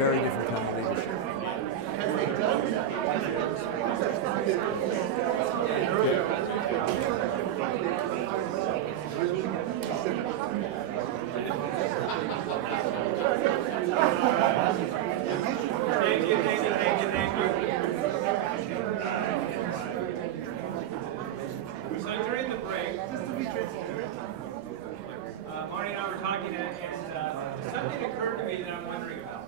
very different kind of leadership. Thank you. So during the break, Marty and I were talking, and something occurred to me that I'm wondering about.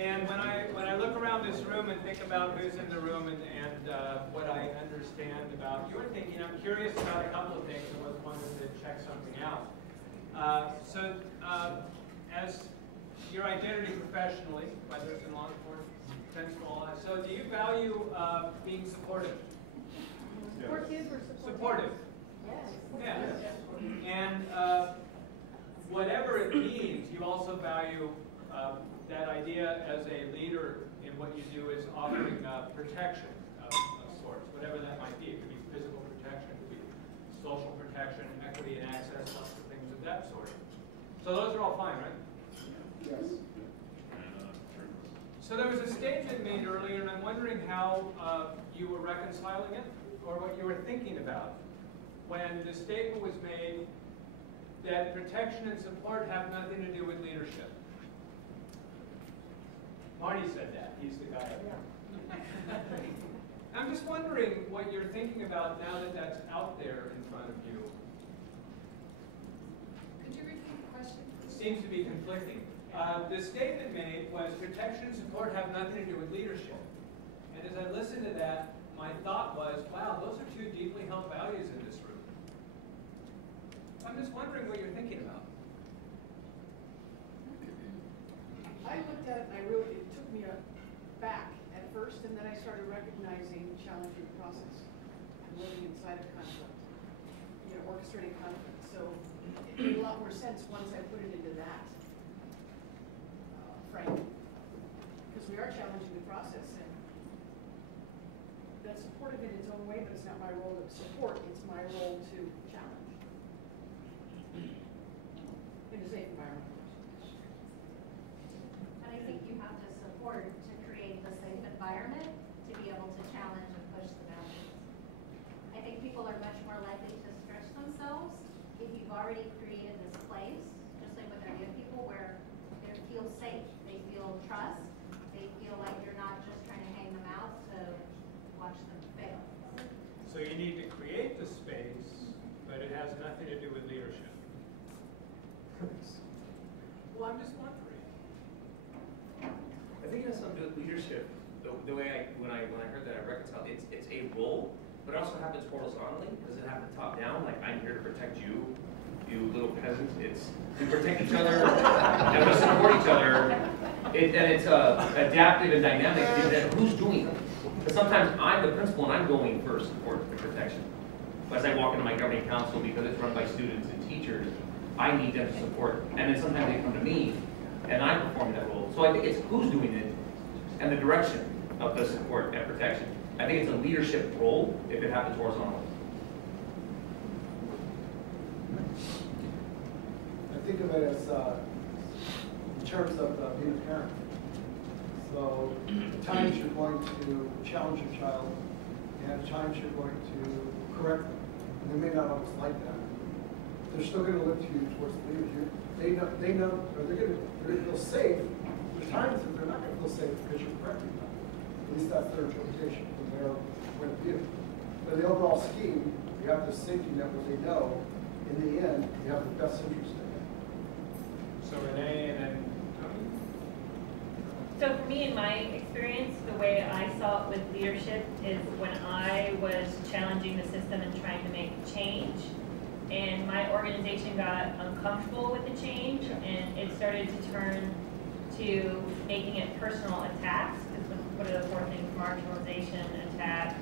And when I look around this room and think about who's in the room and what I understand about your thinking, I'm curious about a couple of things and wanted to check something out. As your identity professionally, whether it's in law enforcement, defense law, so do you value being supportive? Supportive or supportive? Yes. And whatever it means, you also value that idea as a leader in what you do is offering protection of sorts, whatever that might be. It could be physical protection, it could be social protection, equity and access, lots of things of that sort. So those are all fine, right? Yes. So there was a statement made earlier, and I'm wondering how you were reconciling it, or what you were thinking about, when the statement was made that protection and support have nothing to do with leadership. Marty said that. He's the guy. I'm just wondering what you're thinking about now that that's out there in front of you. Could you repeat the question? It seems to be conflicting. The statement made was protection and support have nothing to do with leadership. And as I listened to that, my thought was, wow, those are two deeply held values in this room. I'm just wondering what you're thinking about. I looked at it and it took me back at first, and then I started recognizing challenging the process and living inside of conflict, orchestrating conflict. So it made a lot more sense once I put it into that frame, because we are challenging the process, and that's supportive in its own way, but it's not my role to support, it's my role to challenge in a safe environment. And I think you have to support to create the safe environment to be able to challenge and push the boundaries. I think people are much more likely to stretch themselves if you've already created this place, just like with our young people, where they feel safe, they feel trust, they feel like you're not just trying to hang them out to watch them fail. So you need to create the space, but it has nothing to do with leadership. Well, I'm just wondering. I think it has something to do with leadership. The way when I heard that, I reconciled it's a role, but it also happens horizontally. Does it happen top down? Like, I'm here to protect you, you little peasants. It's we protect each other and we support each other. And it's adaptive and dynamic. Who's doing it? Because sometimes I'm the principal and I'm going first for the protection. As I walk into my governing council, because it's run by students and teachers, I need them to support. And then sometimes they come to me and I'm performing that role. So I think it's who's doing it and the direction of the support and protection. I think it's a leadership role if it happens horizontally. I think of it as in terms of being a parent. So at times you're going to challenge your child, and at times you're going to correct them. And they may not always like that. They're still going to look to you towards the leaders. They know, or they're going to feel safe. There's times that they're not going to feel safe because you're correcting them. At least that's their interpretation from their point of view. But in the overall scheme, you have this safety net where they know, in the end, you have the best interest in it. So Renee and then Tony? So for me, in my experience, the way I saw it with leadership is when I was challenging the system and trying to make change, and my organization got uncomfortable with the change, and it started to turn to making it personal attacks. What are the four things? Marginalization, attack,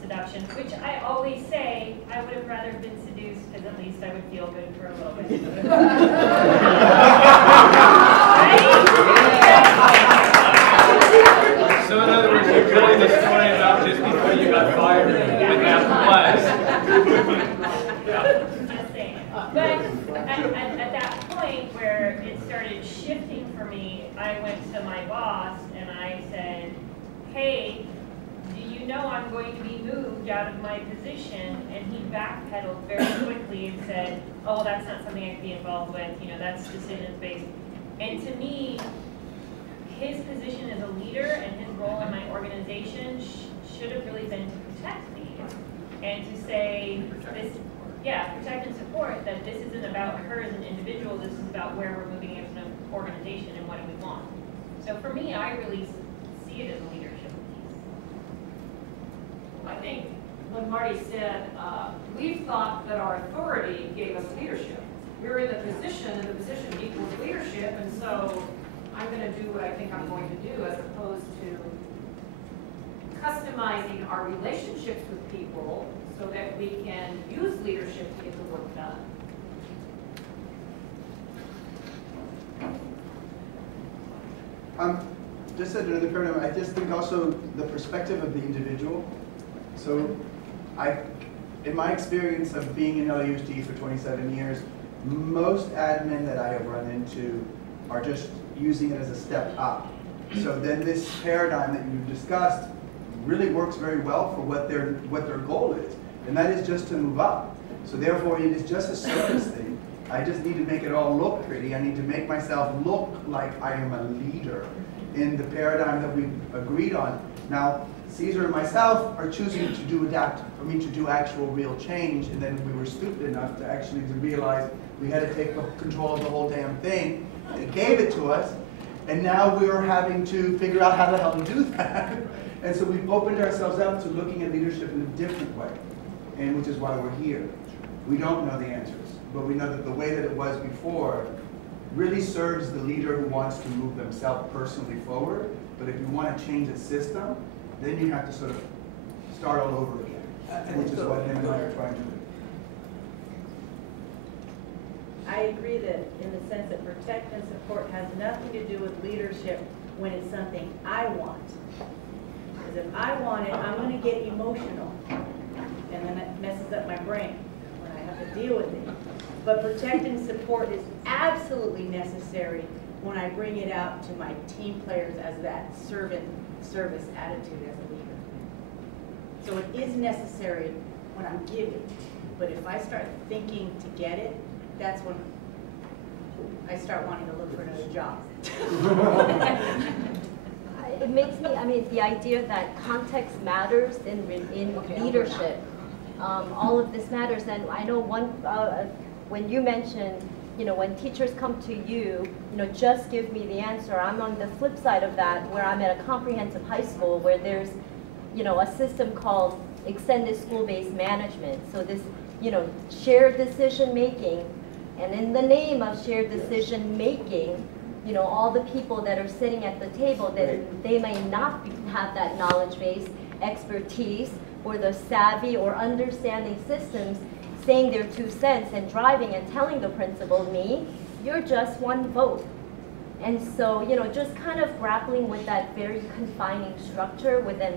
seduction, which I always say I would have rather been seduced because at least I would feel good for a little bit. So in other words, you're telling the story about just before you got fired and that was. Just saying. But at that point where it started shifting for me me, I went to my boss and I said, hey, do you know I'm going to be moved out of my position? And he backpedaled very quickly and said, oh, that's not something I can be involved with, you know, that's decisions based. And to me, his position as a leader and his role in my organization should have really been to protect me and to say, this, yeah, protect and support, that this isn't about her as an individual, this is about where we're moving as an organization and what do we want. So for me, I really see it as a leadership piece. I think when Marty said, we thought that our authority gave us leadership. We're in the position, and the position equals leadership, and so I'm going to do what I think I'm going to do, as opposed to customizing our relationships with people so that we can use leadership to get the work done. Just another paradigm, I just think also the perspective of the individual. So in my experience of being in LAUSD for 27 years, most admin that I have run into are just using it as a step up. So then this paradigm that you discussed really works very well for what their goal is, and that is just to move up. So therefore, it is just a surface thing. I just need to make it all look pretty. I need to make myself look like I am a leader in the paradigm that we've agreed on. Now, Caesar and myself are choosing to do actual real change, and then we were stupid enough to actually realize we had to take control of the whole damn thing. They gave it to us, and now we're having to figure out how the hell to do that. And so we've opened ourselves up to looking at leadership in a different way, and which is why we're here. We don't know the answers, but we know that the way that it was before really serves the leader who wants to move themselves personally forward. But if you want to change the system, then you have to sort of start all over again, which is what him and I are trying to do. I agree that in the sense that protect and support has nothing to do with leadership when it's something I want. Because if I want it, I'm going to get emotional, and then it messes up my brain when I have to deal with it. But protect and support is absolutely necessary when I bring it out to my team players as that service attitude as a leader. So it is necessary when I'm giving, but if I start thinking to get it, that's when I start wanting to look for another job. It makes me, I mean, the idea that context matters in leadership. All of this matters, and I know when you mentioned, you know, when teachers come to you, you know, just give me the answer. I'm on the flip side of that, where I'm at a comprehensive high school where there's, you know, a system called extended school-based management. So this, you know, shared decision making, and in the name of shared decision making, you know, all the people that are sitting at the table, that they may not have that knowledge base, expertise, or the savvy or understanding systems, saying their 2 cents and driving and telling the principal, me, you're just one vote. And so, you know, just kind of grappling with that very confining structure within,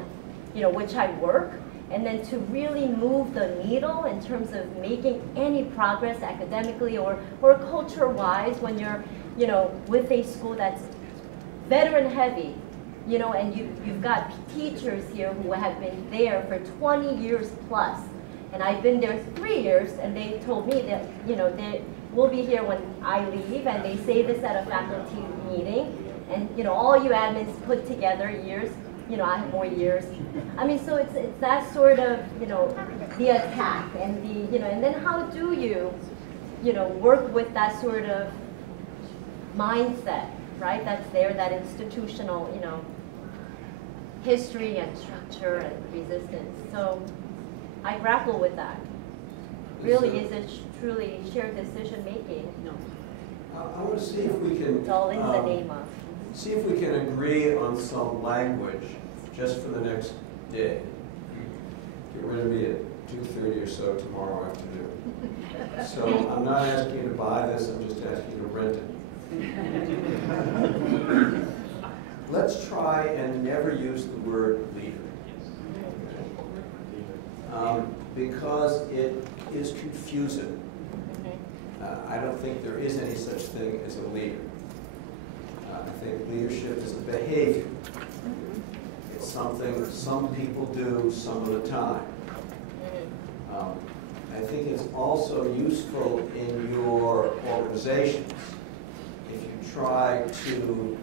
you know, which I work, and then to really move the needle in terms of making any progress academically or culture-wise when you're, you know, with a school that's veteran heavy, you know, and you've got teachers here who have been there for 20 years plus. And I've been there 3 years, and they told me that, you know, they will be here when I leave, and they say this at a faculty meeting. And, you know, all you admins put together years, you know, I have more years. I mean, so it's that sort of, you know, the attack and the, you know, and then how do you know, work with that sort of mindset, right? That's there, that institutional, you know, history and structure and resistance. So I grapple with that. Really, is it truly shared decision making? No. I want to see if we can. It's all in the name of. See if we can agree on some language just for the next day. Get rid of me at 2:30 or so tomorrow afternoon. So I'm not asking you to buy this, I'm just asking you to rent it. Let's try and never use the word leader. Because it is confusing. I don't think there is any such thing as a leader. I think leadership is a behavior. It's something some people do some of the time. I think it's also useful in your organizations if you try to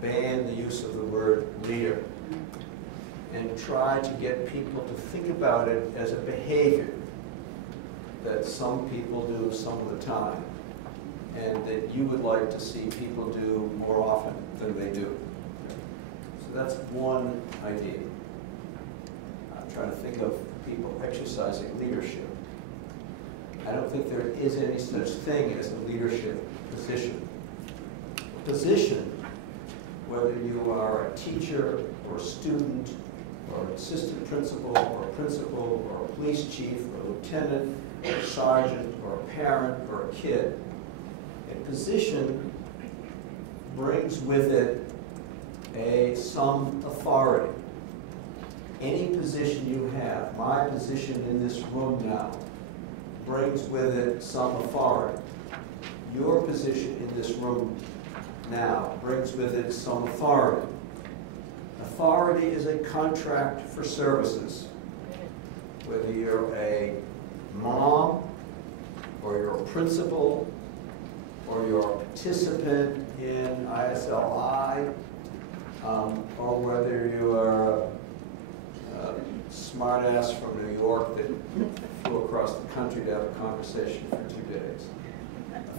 ban the use of the word leader and try to get people to think about it as a behavior that some people do some of the time and that you would like to see people do more often than they do. So that's one idea. I'm trying to think of people exercising leadership. I don't think there is any such thing as a leadership position. A position, whether you are a teacher or a student or an assistant principal or a principal or a police chief or a lieutenant or a sergeant or a parent or a kid, a position brings with it some authority. Any position you have, my position in this room now, brings with it some authority. Your position in this room now brings with it some authority. Authority is a contract for services. Whether you're a mom, or you're a principal, or you're a participant in ISLI, or whether you are a smart-ass from New York that flew across the country to have a conversation for 2 days.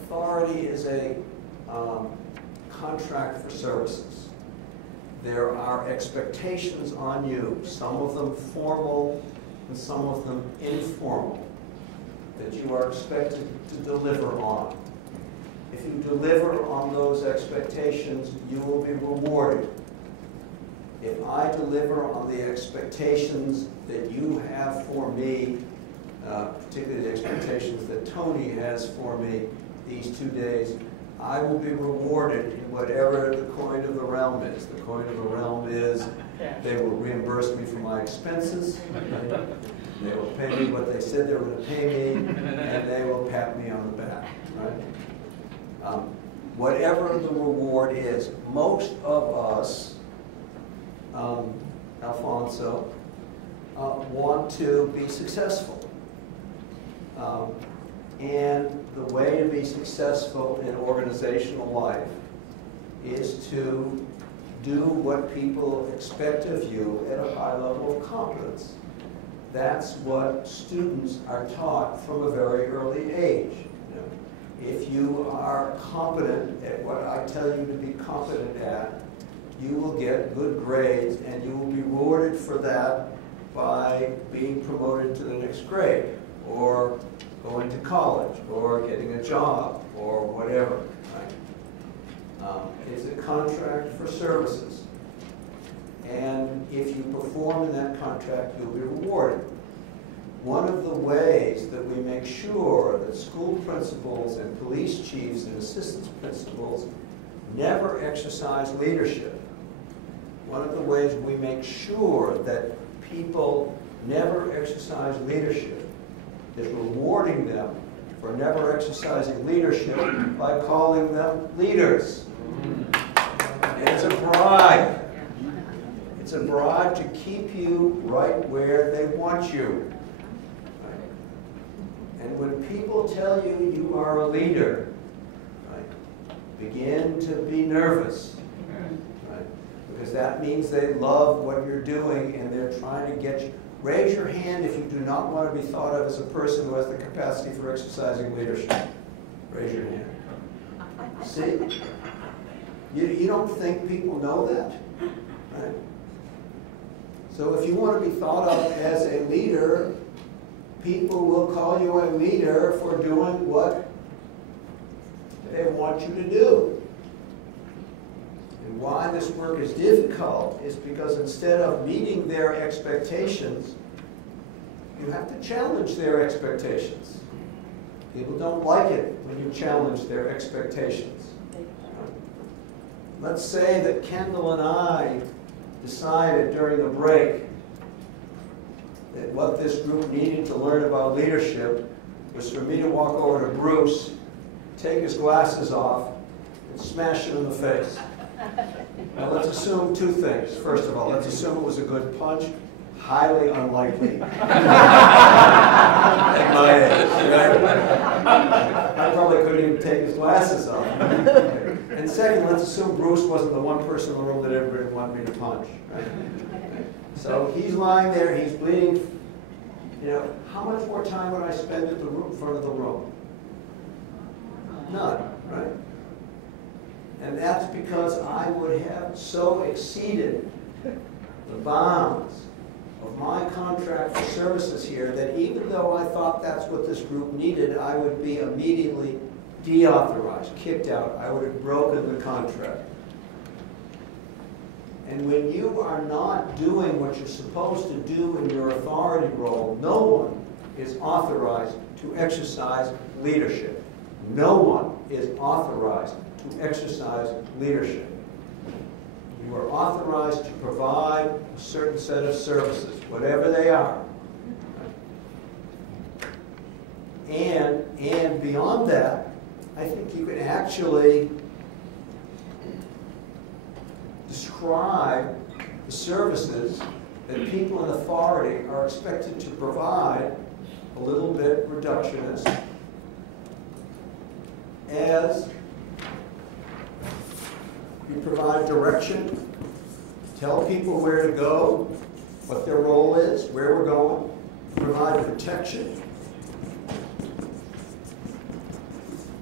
Authority is a contract for services. There are expectations on you, some of them formal and some of them informal, that you are expected to deliver on. If you deliver on those expectations, you will be rewarded. If I deliver on the expectations that you have for me, particularly the expectations that Tony has for me these 2 days, I will be rewarded in whatever the coin of the realm is. The coin of the realm is they will reimburse me for my expenses, they will pay me what they said they were going to pay me, and they will pat me on the back. Right? Whatever the reward is, most of us, Alfonso, want to be successful. And the way to be successful in organizational life is to do what people expect of you at a high level of competence. That's what students are taught from a very early age. You know, if you are competent at what I tell you to be competent at, you will get good grades and you will be rewarded for that by being promoted to the next grade or going to college or getting a job or whatever. Right? It's a contract for services. And if you perform in that contract, you'll be rewarded. One of the ways that we make sure that school principals and police chiefs and assistant principals never exercise leadership, one of the ways we make sure that people never exercise leadership is rewarding them for never exercising leadership by calling them leaders. It's a bribe. It's a bribe to keep you right where they want you. Right? And when people tell you you are a leader, right, begin to be nervous. Right? Because that means they love what you're doing and they're trying to get you. Raise your hand if you do not want to be thought of as a person who has the capacity for exercising leadership. Raise your hand. See? You don't think people know that? Right? So if you want to be thought of as a leader, people will call you a leader for doing what they want you to do. And why this work is difficult is because instead of meeting their expectations, you have to challenge their expectations. People don't like it when you challenge their expectations. Let's say that Kendall and I decided during the break that what this group needed to learn about leadership was for me to walk over to Bruce, take his glasses off, and smash him in the face. Now let's assume two things. First of all, let's assume it was a good punch. Highly unlikely. At my age, right? I probably couldn't even take his glasses off. And second, let's assume Bruce wasn't the one person in the room that everybody wanted me to punch. Right? So he's lying there, he's bleeding. You know, how much more time would I spend at the front of the room? None, right? And that's because I would have so exceeded the bounds of my contract for services here that even though I thought that's what this group needed, I would be immediately deauthorized, kicked out. I would have broken the contract. And when you are not doing what you're supposed to do in your authority role, no one is authorized to exercise leadership. No one is authorized to exercise leadership. You are authorized to provide a certain set of services, whatever they are. And beyond that, I think you can actually describe the services that people in authority are expected to provide, a little bit reductionist, as you provide direction, tell people where to go, what their role is, where we're going, provide protection.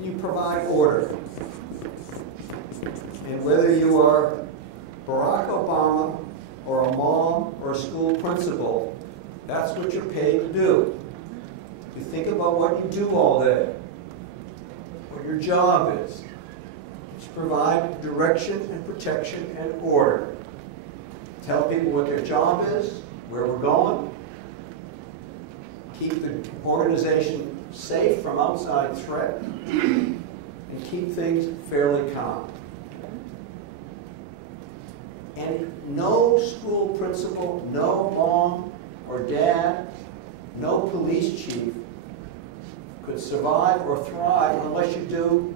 You provide order. And whether you are Barack Obama or a mom or a school principal, that's what you're paid to do. You think about what you do all day, what your job is. Provide direction and protection and order. Tell people what their job is, where we're going. Keep the organization safe from outside threat. And keep things fairly calm. And no school principal, no mom or dad, no police chief could survive or thrive unless you do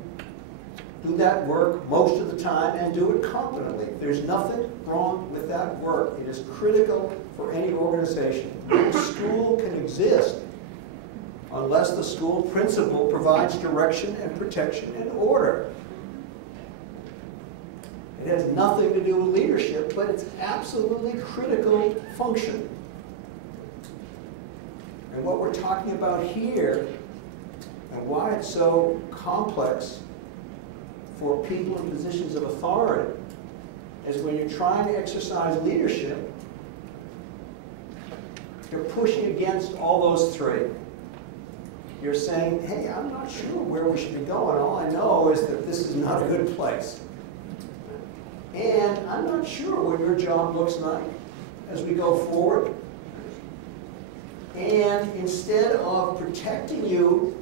that work most of the time and do it competently. There's nothing wrong with that work. It is critical for any organization. No school can exist unless the school principal provides direction and protection and order. It has nothing to do with leadership, but it's absolutely critical function. And what we're talking about here, and why it's so complex for people in positions of authority, is when you're trying to exercise leadership, you're pushing against all those three. You're saying, hey, I'm not sure where we should be going. All I know is that this is not a good place. And I'm not sure what your job looks like as we go forward. And instead of protecting you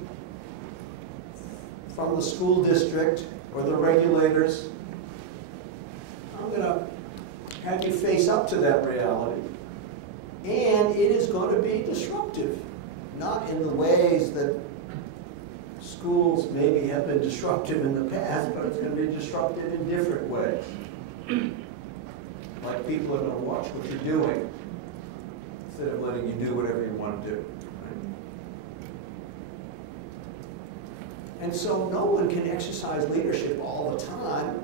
from the school district or the regulators, I'm going to have you face up to that reality. And it is going to be disruptive. Not in the ways that schools maybe have been disruptive in the past, but it's going to be disruptive in different ways. Like people are going to watch what you're doing instead of letting you do whatever you want to do. And so no one can exercise leadership all the time.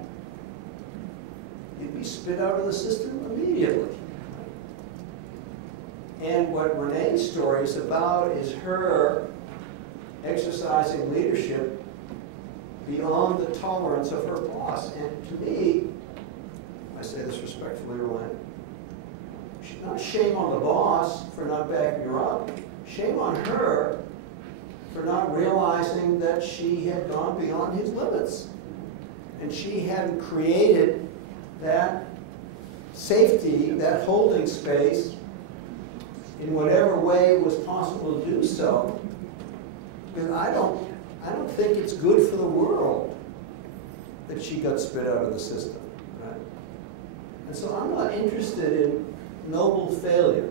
You'd be spit out of the system immediately. And what Renee's story is about is her exercising leadership beyond the tolerance of her boss. And to me, I say this respectfully, Renee, not shame on the boss for not backing her up. Shame on her for not realizing that she had gone beyond his limits. And she hadn't created that safety, that holding space, in whatever way it was possible to do so. Because I don't think it's good for the world that she got spit out of the system. Right? And so I'm not interested in noble failure.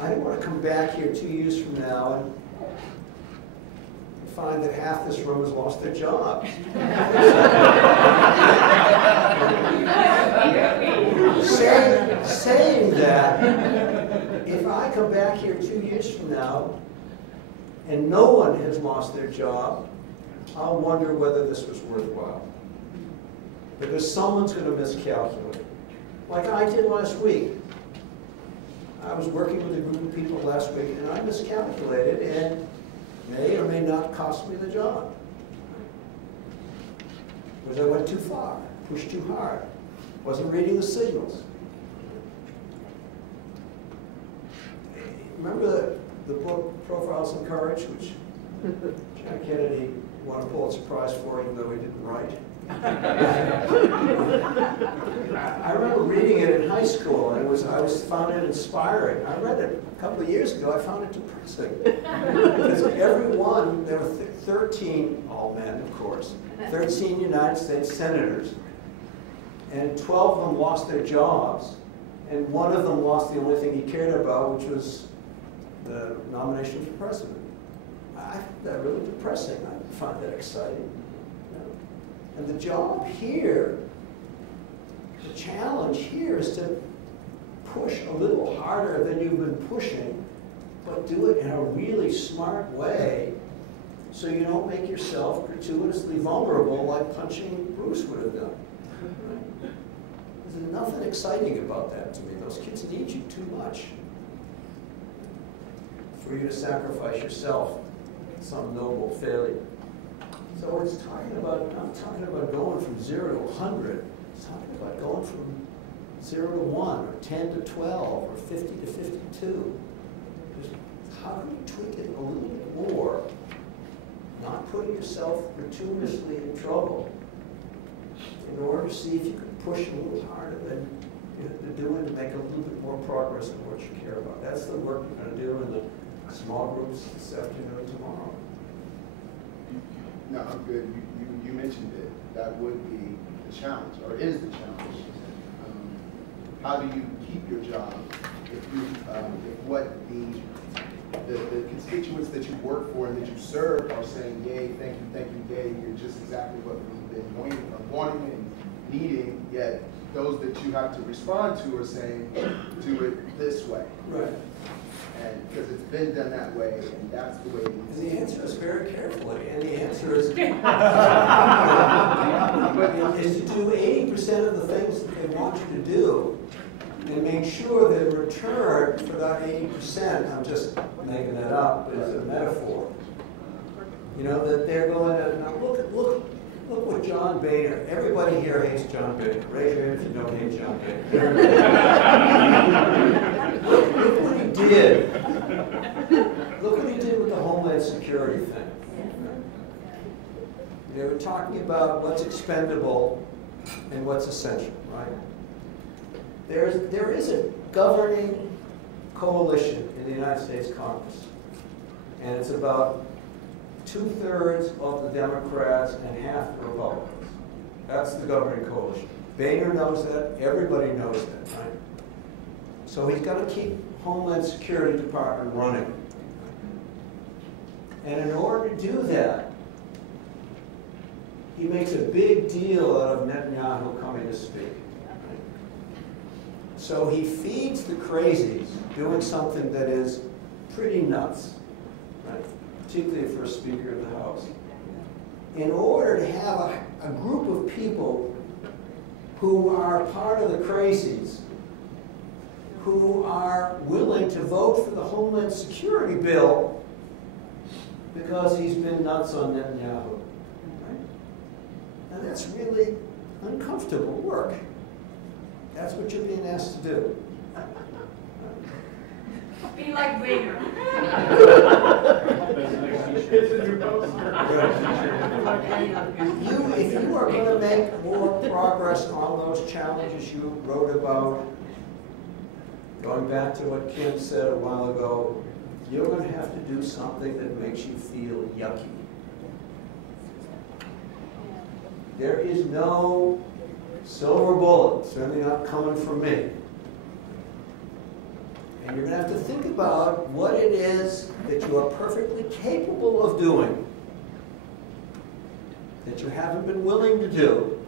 I don't want to come back here 2 years from now and find that half this room has lost their jobs. saying that, if I come back here 2 years from now and no one has lost their job, I'll wonder whether this was worthwhile. Because someone's going to miscalculate. Like I did last week. I was working with a group of people last week and I miscalculated and may or may not cost me the job. Because I went too far, pushed too hard, wasn't reading the signals. Remember the book Profiles in Courage, which John Kennedy won a Pulitzer Prize for, even though he didn't write? I remember reading it in high school, and I found it inspiring. I read it a couple of years ago. I found it depressing. Because everyone, there were 13, all men, of course, 13 United States senators, and 12 of them lost their jobs, and one of them lost the only thing he cared about, which was the nomination for president. I find that really depressing. I find that exciting. And the job here, the challenge here is to push a little harder than you've been pushing, but do it in a really smart way so you don't make yourself gratuitously vulnerable like punching Bruce would have done. Right? There's nothing exciting about that to me. Those kids need you too much for you to sacrifice yourself in some noble failure. So it's talking about, I'm talking about going from 0 to 100. It's talking about going from 0 to 1, or 10 to 12, or 50 to 52. Just how can you tweak it a little bit more, not putting yourself gratuitously in trouble, in order to see if you can push a little harder than you're doing to make a little bit more progress in what you care about. That's the work we're going to do in the small groups this afternoon and tomorrow. No, I'm good. You mentioned it. That would be the challenge, or is the challenge. How do you keep your job if what the constituents that you work for and that you serve are saying, yay, thank you, yay, you're just exactly what we've been wanting and needing, yet those that you have to respond to are saying, do it this way. Right. And because it's been done that way, and that's the way it is. And the answer is very carefully. And the answer is, is to do 80% of the things that they want you to do, and make sure that in return for that 80%, I'm just making that up as a metaphor, you know, that they're going to, now look what John Boehner, everybody here hates John Boehner. Raise your hand if you don't hate John Boehner. Look what he did. Look what he did with the Homeland Security thing. They were talking about what's expendable and what's essential, right? There is a governing coalition in the United States Congress, and it's about 2/3 of the Democrats and half the Republicans. That's the governing coalition. Boehner knows that. Everybody knows that, right? So he's got to keep Homeland Security Department running. And in order to do that, he makes a big deal out of Netanyahu coming to speak. So he feeds the crazies doing something that is pretty nuts, right? Particularly for a Speaker of the House. In order to have a group of people who are part of the crazies, who are willing to vote for the Homeland Security bill because he's been nuts on Netanyahu. Right? And that's really uncomfortable work. That's what you're being asked to do. Be like Boehner. It's a new poster. If you are going to make more progress on those challenges you wrote about, going back to what Kim said a while ago, you're going to have to do something that makes you feel yucky. There is no silver bullet, certainly not coming from me. And you're going to have to think about what it is that you are perfectly capable of doing that you haven't been willing to do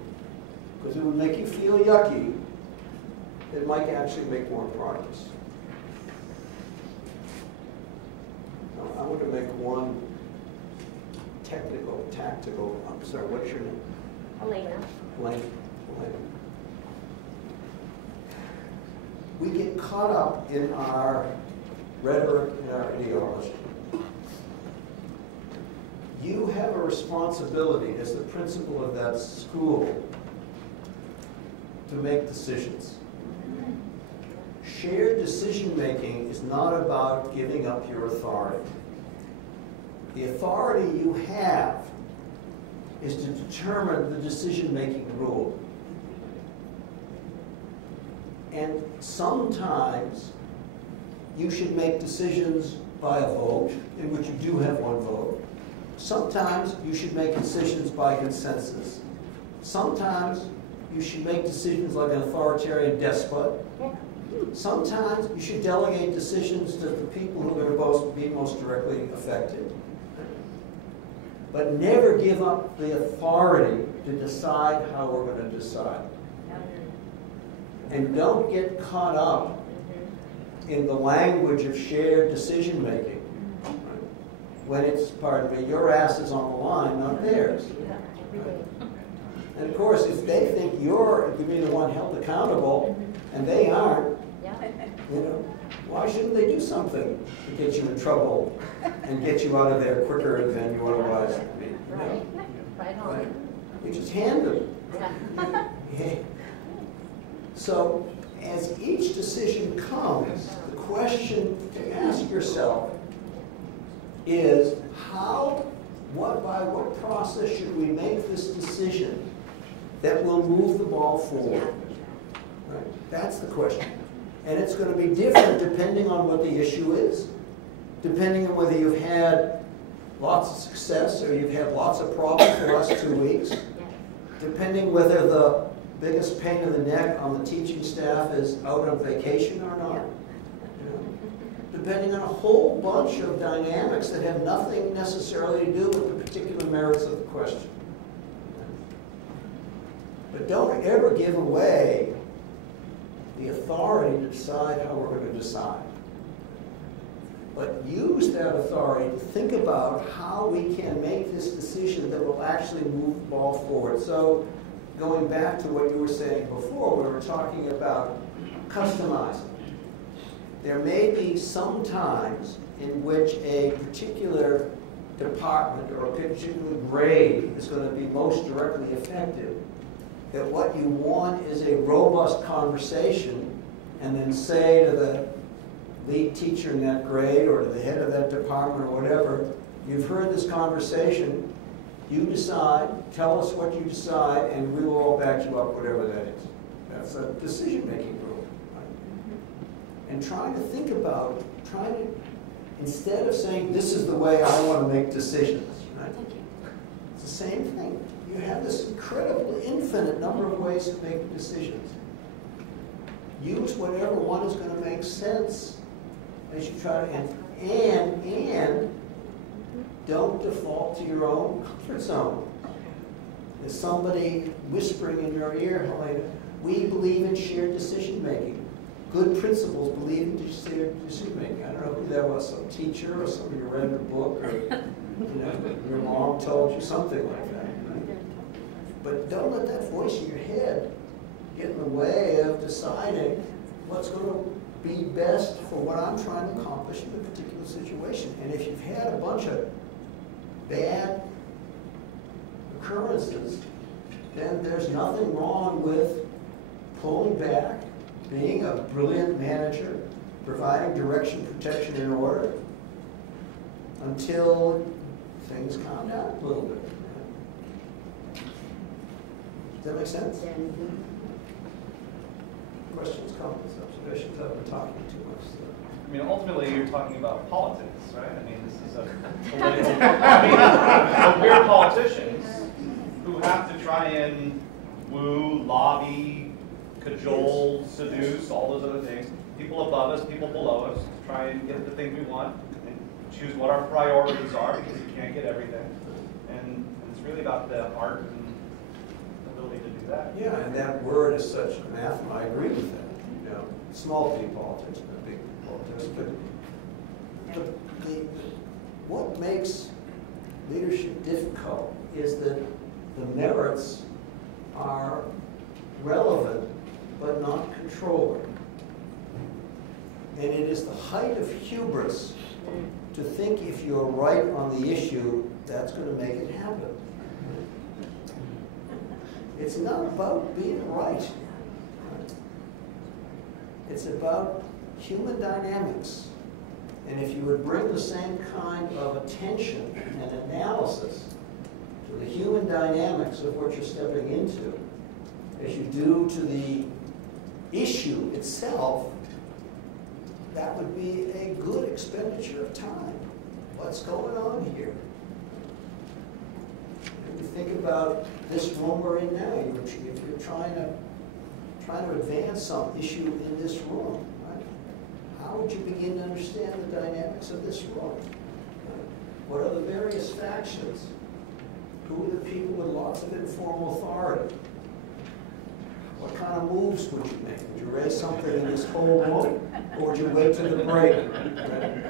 because it would make you feel yucky, it might actually make more progress. Now, I want to make one tactical, I'm sorry, what's your name? Elena. Elena. We get caught up in our rhetoric and our ideology. You have a responsibility as the principal of that school to make decisions. Shared decision-making is not about giving up your authority. The authority you have is to determine the decision-making rule. And sometimes you should make decisions by a vote, in which you do have one vote. Sometimes you should make decisions by consensus. Sometimes you should make decisions like an authoritarian despot. Sometimes you should delegate decisions to the people who are going to be most directly affected. But never give up the authority to decide how we're going to decide. And don't get caught up in the language of shared decision making. When it's, pardon me, your ass is on the line, not theirs. And of course, if they think you're to be the one held accountable, and they aren't, you know, why shouldn't they do something to get you in trouble and get you out of there quicker than you otherwise would be? You know? Right on. You just hand them. So, as each decision comes, the question to ask yourself is by what process should we make this decision that will move the ball forward? Right? That's the question. And it's going to be different depending on what the issue is, depending on whether you've had lots of success or you've had lots of problems for the last 2 weeks, depending whether the biggest pain in the neck on the teaching staff is out on vacation or not. Depending on a whole bunch of dynamics that have nothing necessarily to do with the particular merits of the question. But don't ever give away the authority to decide how we're going to decide. But use that authority to think about how we can make this decision that will actually move the ball forward. So, going back to what you were saying before, we were talking about customizing. There may be some times in which a particular department or a particular grade is going to be most directly effective, that what you want is a robust conversation, and then say to the lead teacher in that grade or to the head of that department or whatever, you've heard this conversation, you decide, tell us what you decide, and we will all back you up, whatever that is. That's a decision-making rule. And trying to think about, instead of saying, this is the way I want to make decisions, right? It's the same thing. You have this incredible, infinite number of ways to make decisions. Use whatever one is going to make sense as you try to answer. And don't default to your own comfort zone. There's somebody whispering in your ear, Helena, we believe in shared decision making. Good principals believe in shared decision making. I don't know who that was, some teacher or somebody who read a book, or your mom told you something like that. Right? But don't let that voice in your head get in the way of deciding what's going to be best for what I'm trying to accomplish in a particular situation. And if you've had a bunch of bad occurrences, then there's nothing wrong with pulling back, being a brilliant manager, providing direction, protection, and order until things calm down a little bit. Does that make sense? Questions, comments, observations? I've been talking too much. So. I mean, ultimately, you're talking about politics, right? I mean, this is a political. I mean, but we're politicians who have to try and woo, lobby, cajole, seduce, all those other things. People above us, people below us, to try and get the thing we want and choose what our priorities are, because you can't get everything. And it's really about the art and ability to do that. Yeah, and that word is such anathema. I agree with that. You know, small p politics, not big P politics. But what makes leadership difficult is that the merits are relevant but not controlling. And it is the height of hubris to think if you're right on the issue, that's going to make it happen. It's not about being right. It's about human dynamics. And if you would bring the same kind of attention and analysis to the human dynamics of what you're stepping into as you do to the issue itself, that would be a good expenditure of time. What's going on here? And you think about this room we're in now. If you're trying to advance some issue in this room, right? How would you begin to understand the dynamics of this room? Right? What are the various factions? Who are the people with lots of informal authority? What kind of moves would you make? Would you raise something in this whole room, or would you wait till the break? Right?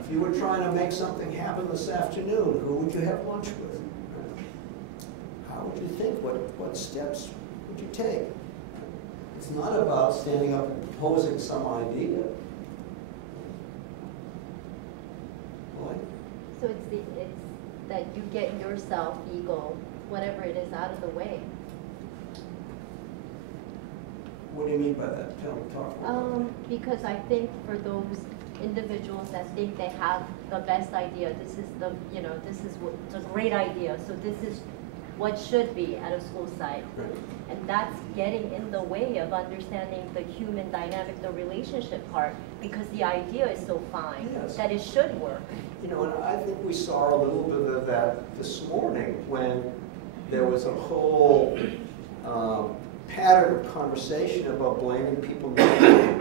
If you were trying to make something happen this afternoon, who would you have lunch with? How would you think? What steps would you take? It's not about standing up and proposing some idea. Boy. So it's that you get yourself, ego, whatever it is, out of the way. What do you mean by that? Tell me, talk about that. Because I think for those individuals that think they have the best idea, this is it's a great idea, so this is what should be at a school site. Right. And that's getting in the way of understanding the human dynamic, the relationship part, because the idea is so fine that it should work. You know, and I think we saw a little bit of that this morning when there was a whole pattern of conversation about blaming people. Right?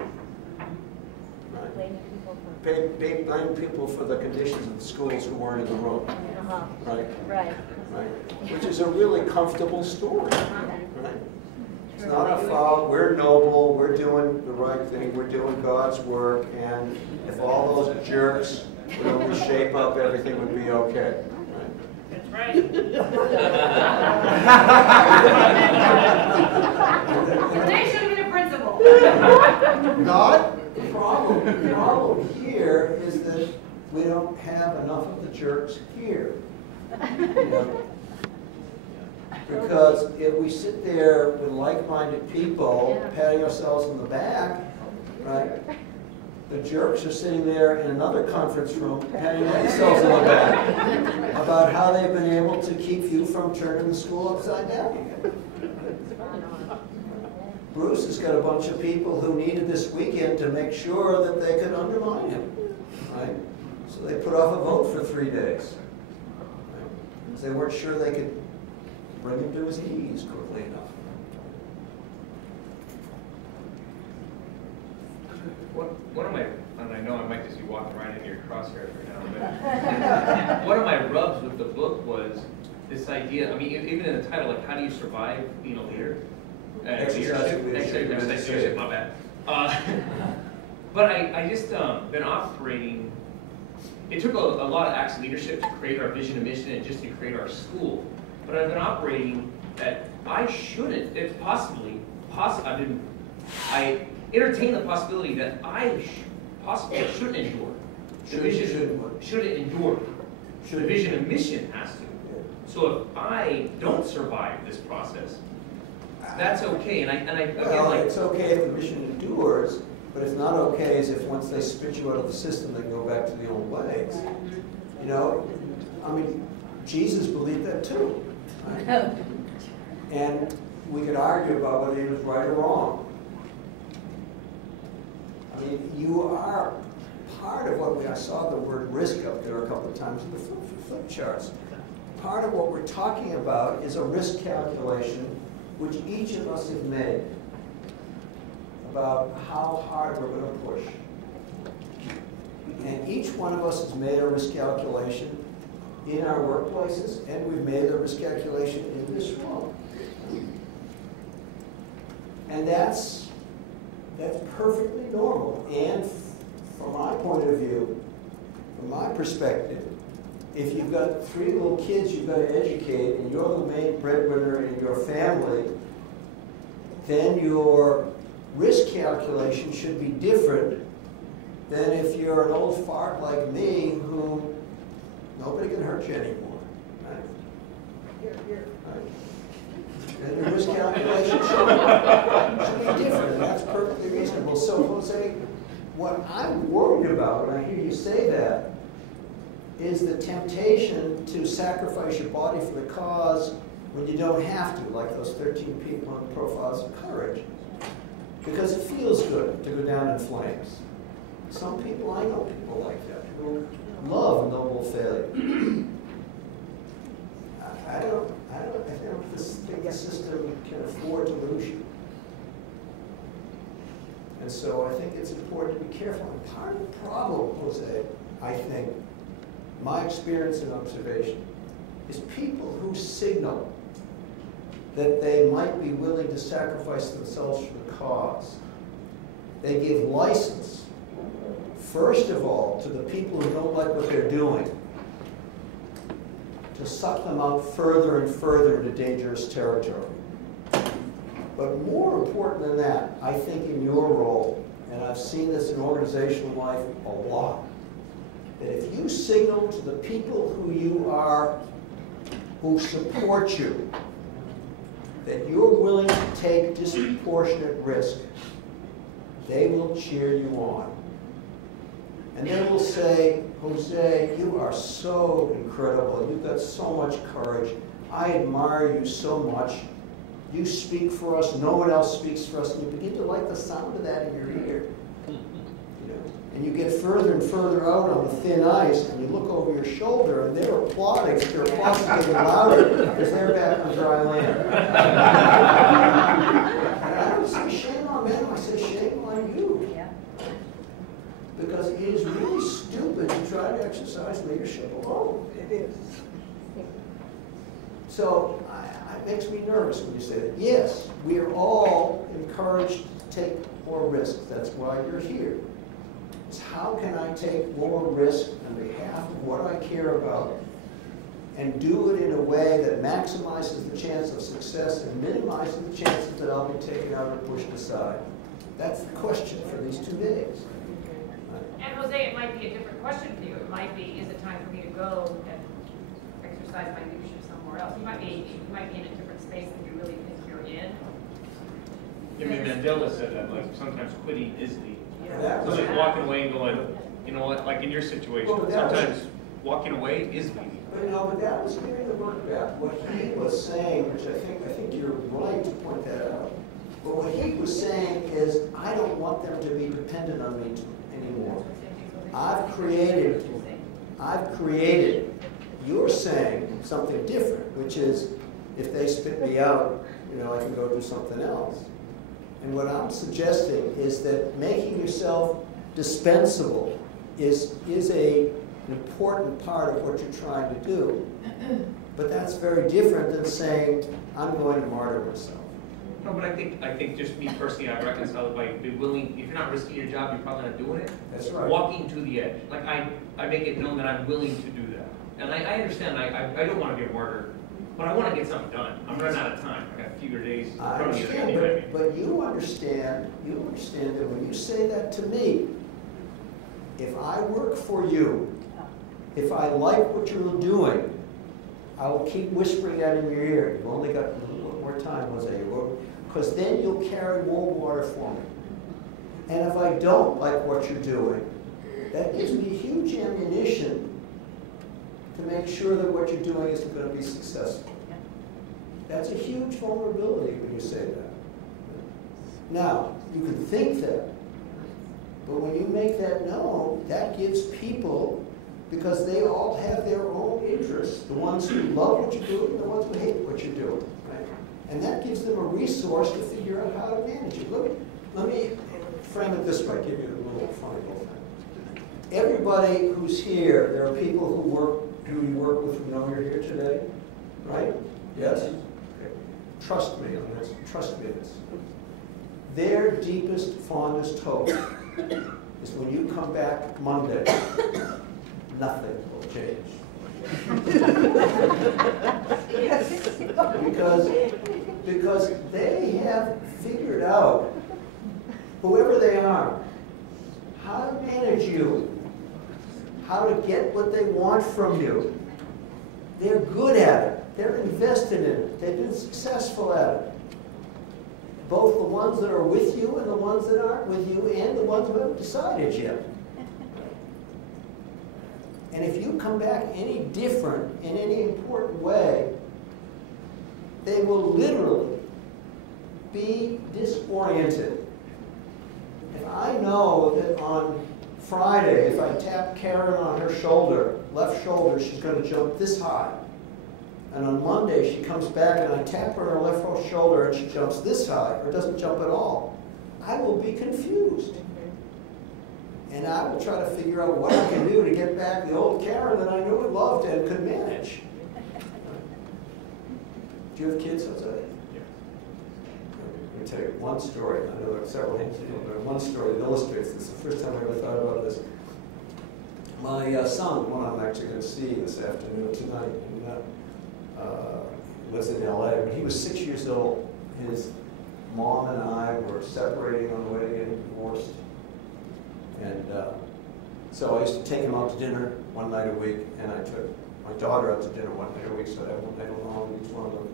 Blaming people for the conditions of the schools who weren't in the room. Right? Right. Right. Which is a really comfortable story. Right? It's not our fault. We're noble. We're doing the right thing. We're doing God's work. And if all those jerks would only shape up, everything would be okay. That's right. They should have been a principal. God? The problem here is that we don't have enough of the jerks here. You know? Because if we sit there with like-minded people patting ourselves on the back, right? The jerks are sitting there in another conference room patting themselves on the back about how they've been able to keep you from turning the school upside down. Bruce has got a bunch of people who needed this weekend to make sure that they could undermine him, right? So they put off a vote for 3 days. Right? Because they weren't sure they could bring him to his knees quickly enough. One of my, and I know I might just be walking right into your crosshairs right now, but one of my rubs with the book was this idea, I mean, even in the title, like, how do you survive being a leader? Leadership, my bad. But I just been operating, it took a lot of acts of leadership to create our vision and mission and just to create our school. But I've been operating that I shouldn't, it's I entertain the possibility that I possibly shouldn't endure. The vision shouldn't endure. The vision and mission has to. So if I don't survive this process, that's okay. Well, it's okay if the mission endures, but it's not okay as if once they spit you out of the system, they go back to the old ways. You know, I mean, Jesus believed that too. Right? And we could argue about whether he was right or wrong. I mean, you are part of what I saw the word risk up there a couple of times in the flip charts. Part of what we're talking about is a risk calculation which each of us have made about how hard we're going to push. And each one of us has made a risk calculation in our workplaces, and we've made the risk calculation in this room. And that's perfectly normal. And from my point of view, from my perspective, if you've got 3 little kids you've got to educate, and you're the main breadwinner in your family, then your risk calculation should be different than if you're an old fart like me who nobody can hurt you anymore. Right? Right? Then your risk calculation should be different, and that's perfectly reasonable. So, Jose, what I'm worried about when I hear you say that is the temptation to sacrifice your body for the cause when you don't have to, like those 13 people on Profiles of Courage. Because it feels good to go down in flames. Some people, I know people like that, who love noble failure. I don't think the system can afford to lose you. And so I think it's important to be careful. And part of the problem, Jose, I think, my experience and observation, is people who signal that they might be willing to sacrifice themselves for the cause. They give license, first of all, to the people who don't like what they're doing, to suck them out further and further into dangerous territory. But more important than that, I think in your role, and I've seen this in organizational life a lot, that if you signal to the people who support you, that you're willing to take disproportionate risk, they will cheer you on. And they will say, Jose, you are so incredible. You've got so much courage. I admire you so much. You speak for us. No one else speaks for us. And you begin to like the sound of that in your ear. You know? And you get further and further out on the thin ice, and you look over your shoulder, and they're applauding. They're applauding getting louder because they're back on dry land. And I don't say shame on them. I say shame on you. Yeah. Because it is really stupid to try to exercise leadership alone. It is. So it makes me nervous when you say that. Yes, we are all encouraged to take more risks. That's why you're here. It's how can I take more risk on behalf of what I care about and do it in a way that maximizes the chance of success and minimizes the chances that I'll be taken out or pushed aside. That's the question for these 2 days. And Jose, it might be a different question for you. It might be, is it time for me to go and exercise my leadership somewhere else? You might be in a different space than you really think you're in. I mean, Mandela said that, like, sometimes quitting is the, Yeah. so like walking away and going, you know what, like in your situation, Well, that was- sometimes walking away is leading. But that was hearing the work back. What he was saying, which I think you're right to point that out. But what he was saying is, I don't want them to be dependent on me anymore. I've created, you're saying something different, which is, if they spit me out, I can go do something else. And what I'm suggesting is that making yourself dispensable is an important part of what you're trying to do. But that's very different than saying, I'm going to martyr myself. No, but I think just me personally, I reconcile it by being willing, if you're not risking your job, you're probably not doing it. That's right. Walking to the edge. Like I make it known that I'm willing to do that. And I understand, I don't want to be a martyr, but I want to get something done. I'm running out of time. I got fewer days. I understand, but you understand that when you say that to me, if I work for you, if I like what you're doing, I will keep whispering that in your ear. You've only got a little more time, Jose. Because then you'll carry more water for me. And if I don't like what you're doing, that gives me huge ammunition to make sure that what you're doing is going to be successful. That's a huge vulnerability when you say that. Now, you can think that, but when you make that known, that gives people, because they all have their own interests, the ones who love what you're doing and the ones who hate what you're doing. Right? And that gives them a resource to figure out how to manage it. Let me frame it this way, give you a little funny little thing. Everybody who's here, there are people who work who you work with who know you're here today, right? Yes? Okay. Trust me on this. Trust me on this. Their deepest, fondest hope is when you come back Monday, nothing will change. Because they have figured out, whoever they are, how to manage you, how to get what they want from you. They're good at it. They're invested in it. They've been successful at it. Both the ones that are with you and the ones that aren't with you and the ones who haven't decided yet. And if you come back any different in any important way, they will literally be disoriented. If I know that on Friday, if I tap Karen on her shoulder, left shoulder, she's going to jump this high. And on Monday, she comes back and I tap her on her left shoulder and she jumps this high, or doesn't jump at all, I will be confused. And I will try to figure out what I can do to get back the old Karen that I knew and loved and could manage. Do you have kids, Jose? Yeah. Let me tell you one story. I know there are several things, but one story that illustrates this. The first time I ever thought about this. My son, one I'm actually going to see this afternoon, tonight, lives in LA. When he was 6 years old, his mom and I were separating on the way to getting divorced. And so I used to take him out to dinner one night a week, and I took my daughter out to dinner one night a week, so I don't know each one of them.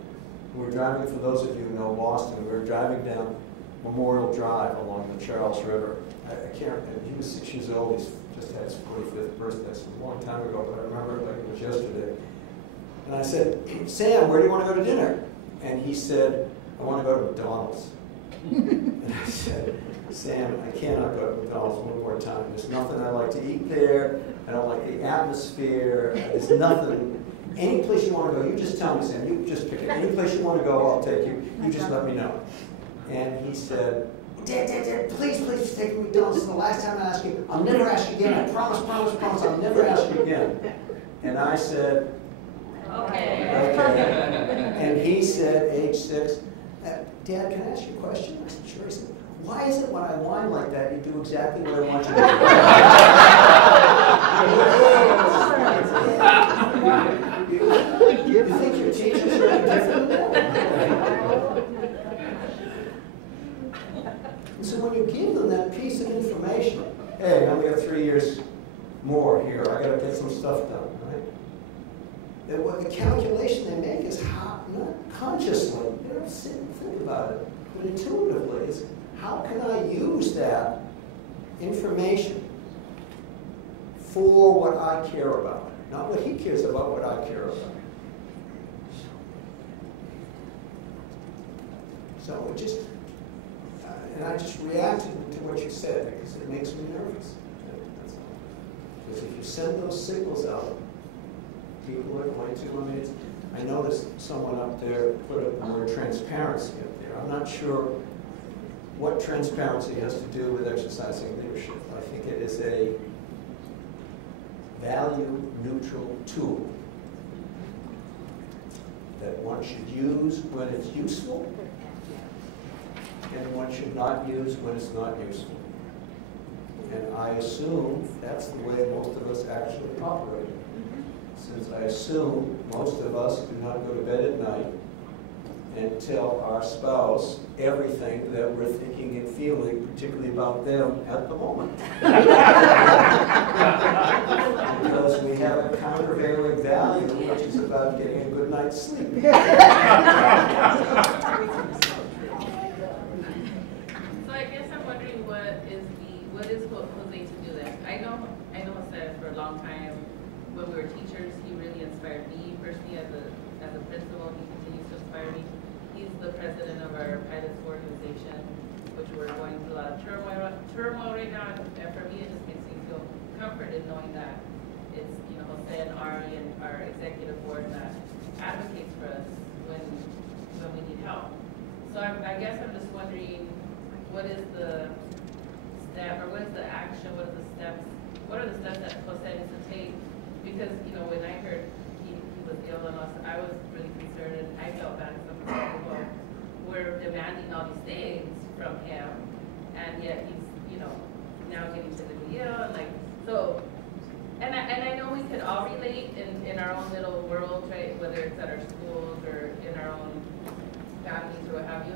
We were driving, for those of you who know Boston, we were driving down Memorial Drive along the Charles River. I can't, and he was 6 years old, he's just had his 45th birthday, so a long time ago, but I remember it like it was yesterday. And I said, Sam, where do you want to go to dinner? And he said, I want to go to McDonald's. And I said, Sam, I cannot go to McDonald's one more time. There's nothing I like to eat there. I don't like the atmosphere. There's nothing. Any place you want to go, you just tell me, Sam. You just pick it. Any place you want to go, I'll take you. You just let me know. And he said, Dad, please take me to McDonald's. This is the last time I ask you. I'll never ask you again. I promise, I'll never ask you again. And I said, okay. And he said, age 6, Dad, can I ask you a question? I said, sure. He said, why is it when I whine like that, you do exactly what I want you to do? You think your teachers are any different than that? And so when you give them that piece of information, hey, I only got 3 years more here, I got to get some stuff done, right? That what the calculation they make is how, not consciously, they don't sit and think about it, but intuitively, is how can I use that information for what I care about? Not what he cares about, what I care about. So it just, and I just reacted to what you said because it makes me nervous. That's all. Because if you send those signals out, people are going to, I mean, I noticed someone up there put up the word transparency up there. I'm not sure what transparency has to do with exercising leadership. I think it is a value-neutral tool that one should use when it's useful and one should not use when it's not useful. And I assume that's the way most of us actually operate. Since I assume most of us do not go to bed at night and tell our spouse everything that we're thinking and feeling, particularly about them at the moment. Because we have a countervailing value, which is about getting a good night's sleep. So I guess I'm wondering what is Jose to do that? I know Jose for a long time. When we were teachers, he really inspired me personally as a principal. He continues to inspire me. He's the president of our pilots organization, which we're going through a lot of turmoil right now. And for me, it just makes me feel comforted knowing that it's Jose and Ari and our executive board that advocates for us when we need help. So I guess I'm just wondering, what is the step, or what is the action? What are the steps that Jose needs to take because, you know, when I heard he was ill and I was really concerned, and I felt bad because well, we're demanding all these things from him, and yet he's, you know, now getting physically ill, and like, so, and I know we could all relate in our own little world, right, whether it's at our schools or in our own families or what have you.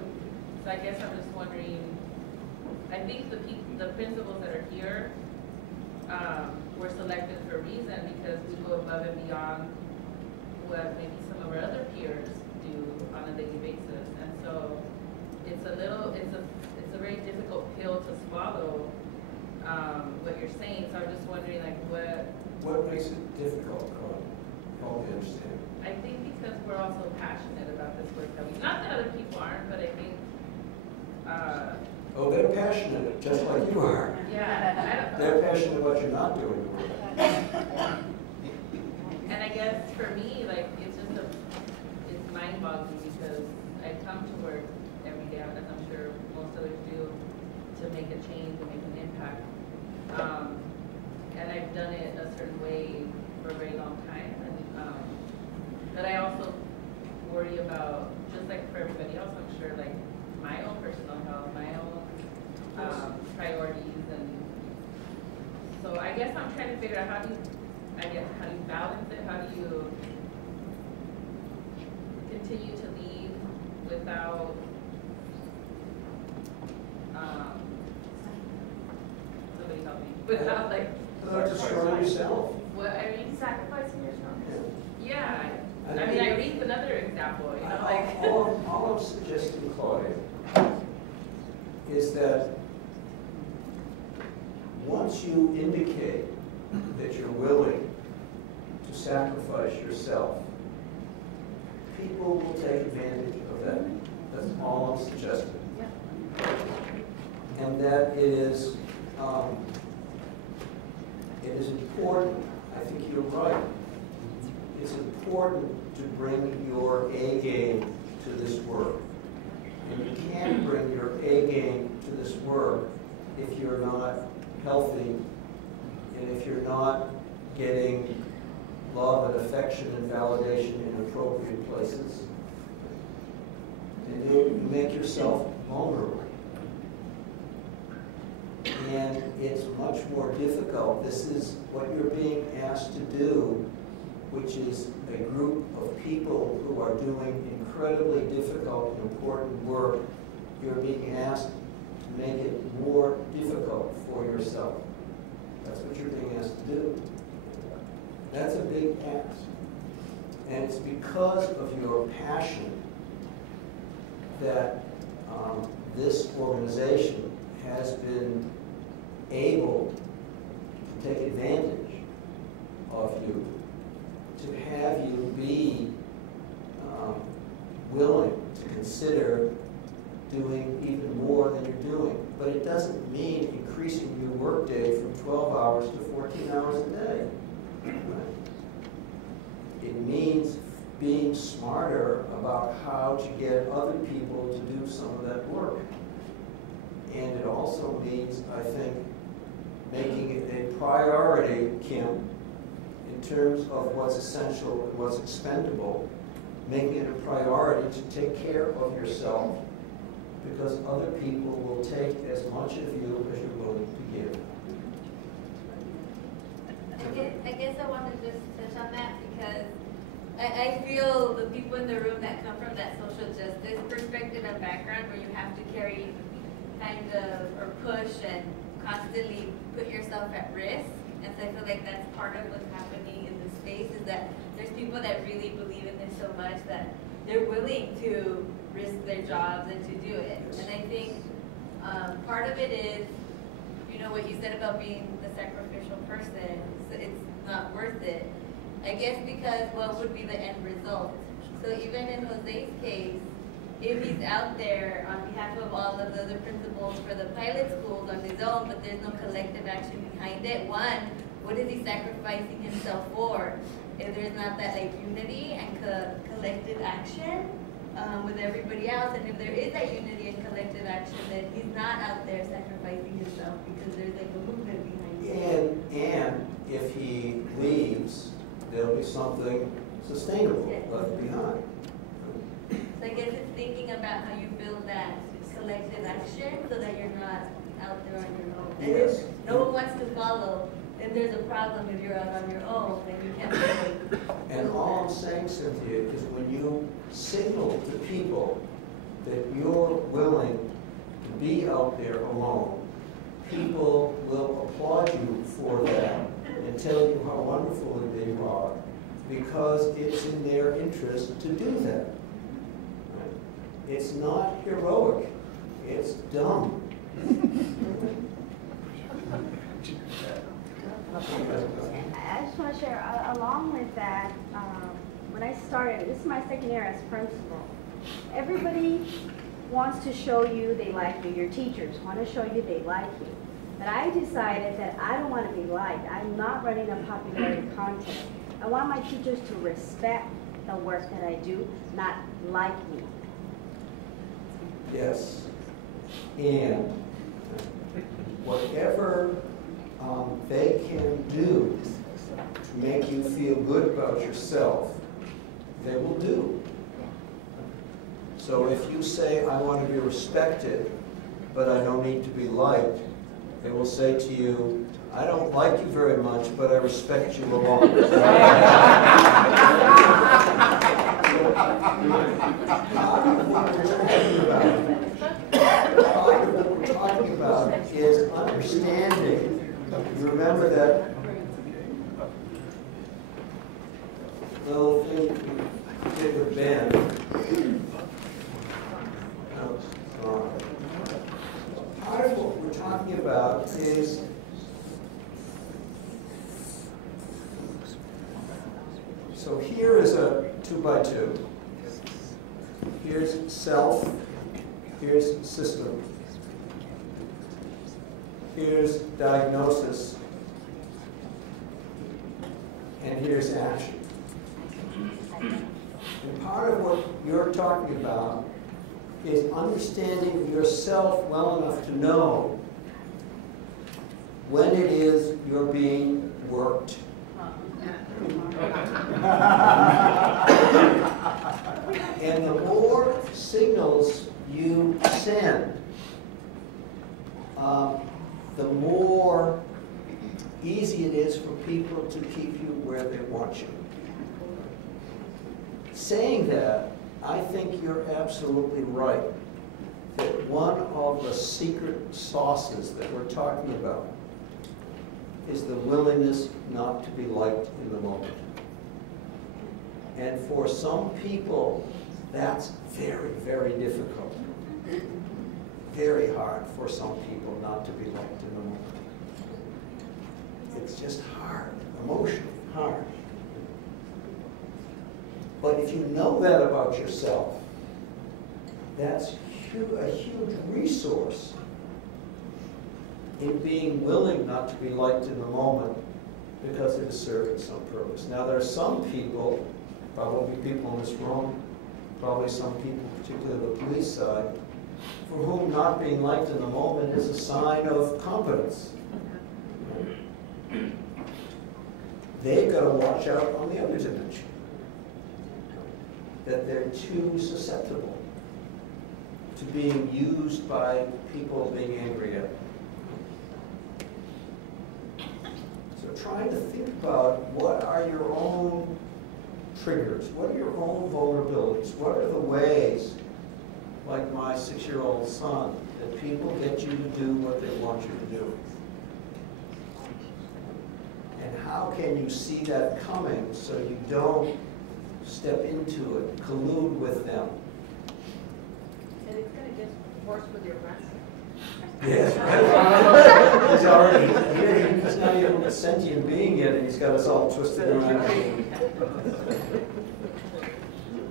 So I guess I'm just wondering, I think the principals that are here were selected for a reason because we go above and beyond what maybe some of our other peers do on a daily basis. And so it's a very difficult pill to swallow, what you're saying. So I'm just wondering, like, what makes it difficult, Carl? Help me understand. I think because we're also passionate about this work that we, not that other people aren't, but I think oh, they're passionate, just like you are. yeah, They're passionate about you not doing the work. and I guess for me, like, it's just it's mind-boggling because I come to work every day, as I'm sure most others do, to make a change and make an impact. And I've done it a certain way for a very long time. And but I also worry about, just like for everybody else, I'm sure, like my own personal health, my own priorities, and so I guess I'm trying to figure out how do you balance it? How do you continue to lead without somebody help me, without like Without destroying yourself. what I mean? Sacrificing yourself. Yeah. I mean, I read another example, you know, like. All I'm suggesting, Claudia, is that once you indicate that you're willing to sacrifice yourself, people will take advantage of that. That's all I'm suggesting. And that it is important, I think you're right, it's important to bring your A game to this work. And you can't bring your A game to this work if you're not healthy and if you're not getting love and affection and validation in appropriate places. And you make yourself vulnerable. And it's much more difficult. This is what you're being asked to do, which is a group of people who are doing incredibly difficult and important work. You're being asked to make it more difficult for yourself. That's what you're being asked to do. That's a big ask. And it's because of your passion that this organization has been able to take advantage of you, to have you be willing to consider doing even more than you're doing. But it doesn't mean increasing your workday from 12 hours to 14 hours a day. Right? It means being smarter about how to get other people to do some of that work. And it also means, I think, making it a priority, Kim, in terms of what's essential and what's expendable, making it a priority to take care of yourself, because other people will take as much of you as you're willing to give. I guess I want to just touch on that because I feel the people in the room that come from that social justice perspective and background where you have to carry kind of, or push and constantly put yourself at risk. And so I feel like that's part of what's happening in this space is that there's people that really believe in this so much that they're willing to risk their jobs and to do it. And I think part of it is, you know, what you said about being the sacrificial person, so it's not worth it. I guess because what would be the end result? So even in Jose's case, if he's out there on behalf of all of the other principals for the pilot schools on his own, but there's no collective action behind it, one, what is he sacrificing himself for? If there's not that like unity and collective action with everybody else, and if there is that unity and collective action, then he's not out there sacrificing himself because there's like a movement behind it. And if he leaves not? So I guess it's thinking about how you build that collective action so that you're not out there on your own. And Yes. if no one wants to follow, then there's a problem if you're out on your own and you can't really. And all I'm saying, Cynthia, is when you signal to people that you're willing to be out there alone, people will applaud you for that and tell you how wonderful you are, because it's in their interest to do that. Right? It's not heroic, it's dumb. I just want to share, along with that, when I started, this is my second year as principal, everybody wants to show you they like you. Your teachers want to show you they like you. But I decided that I don't want to be liked. I'm not running a popularity contest. I want my teachers to respect the work that I do, not like me. Yes. And whatever they can do to make you feel good about yourself, they will do. So if you say, I want to be respected, but I don't need to be liked, they will say to you, I don't like you very much, but I respect you a lot. Part of what we're talking about is understanding. You remember that little thing we did with Ben? Part of what we're talking about is so here is a 2x2. Here's self. Here's system. Here's diagnosis. And here's action. And part of what you're talking about is understanding yourself well enough to know when it is you're being worked. And the more signals you send, the more easy it is for people to keep you where they want you. Saying that, I think you're absolutely right that one of the secret sauces that we're talking about is the willingness not to be liked in the moment. And for some people, that's very, very difficult. Very hard for some people not to be liked in the moment. It's just hard, emotionally hard. But if you know that about yourself, that's a huge resource in being willing not to be liked in the moment because it is serving some purpose. Now there are some people, probably people in this room, probably some people, particularly the police side, for whom not being liked in the moment is a sign of competence. They've got to watch out on the other dimension, that they're too susceptible to being used by people being angry at them. So trying to think about what are your own triggers, what are your own vulnerabilities, what are the ways, like my 6-year-old son, that people get you to do what they want you to do. And how can you see that coming so you don't step into it, collude with them? And it's going to get worse with your grandson. Yes, right. He's already, he's not even a sentient being yet, and he's got us all twisted around.